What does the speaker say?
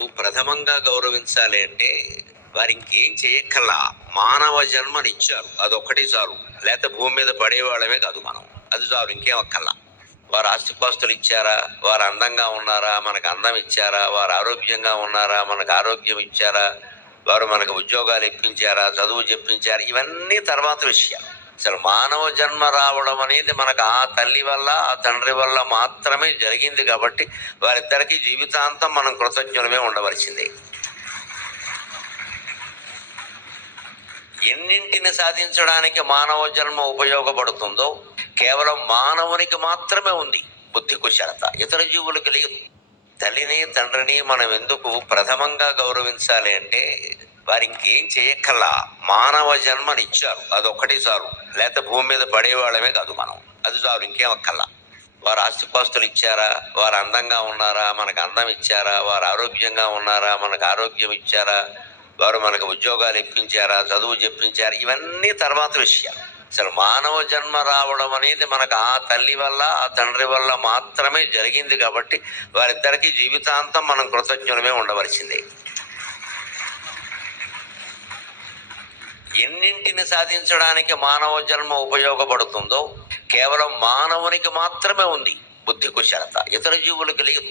ప్రథమంగా గౌరవించాలి అంటే వారు ఇంకేం చేయక్కల్లా. మానవ జన్మనిచ్చారు, అదొక్కటి చాలు. లేకపోతే భూమి మీద పడేవాళ్ళమే కాదు మనం, అది చాలు, ఇంకేం అక్కల్లా. వారు ఆస్తిపాస్తులు ఇచ్చారా, వారు అందంగా ఉన్నారా, మనకు అందం ఇచ్చారా, వారు ఆరోగ్యంగా ఉన్నారా, మనకు ఆరోగ్యం ఇచ్చారా, వారు మనకు ఉద్యోగాలు ఇప్పించారా, చదువు చెప్పించారా, ఇవన్నీ తర్వాత విషయాలు. అసలు మానవ జన్మ రావడం అనేది మనకు ఆ తల్లి వల్ల, ఆ తండ్రి వల్ల మాత్రమే జరిగింది కాబట్టి వారిద్దరికీ జీవితాంతం మనం కృతజ్ఞులమే ఉండవలసిందే. ఎన్నింటిని సాధించడానికి మానవ జన్మ ఉపయోగపడుతుందో కేవలం మానవునికి మాత్రమే ఉంది బుద్ధి కుశలత, ఇతర జీవులకు లేదు. తల్లిని తండ్రిని మనం ఎందుకు ప్రథమంగా గౌరవించాలి అంటే వారు ఇంకేం చేయక్కల్లా. మానవ జన్మనిచ్చారు, అదొక్కటి చాలు. లేకపోతే భూమి మీద పడేవాళ్ళమే కాదు మనం, అది చాలు, ఇంకేం అక్కల్లా. వారు ఆస్తిపాస్తులు ఇచ్చారా, వారు అందంగా ఉన్నారా, మనకు అందం ఇచ్చారా, వారు ఆరోగ్యంగా ఉన్నారా, మనకు ఆరోగ్యం ఇచ్చారా, వారు మనకు ఉద్యోగాలు ఇప్పించారా, చదువు చెప్పించారా, ఇవన్నీ తర్వాత విషయాలు. అసలు మానవ జన్మ రావడం అనేది మనకు ఆ తల్లి వల్ల, ఆ తండ్రి వల్ల మాత్రమే జరిగింది కాబట్టి వారిద్దరికీ జీవితాంతం మనం కృతజ్ఞులమే ఉండవలసిందే. ఎన్నింటిని సాధించడానికి మానవ జన్మ ఉపయోగపడుతుందో కేవలం మానవునికి మాత్రమే ఉంది బుద్ధి కుశలత, ఇతర జీవులకు లేదు.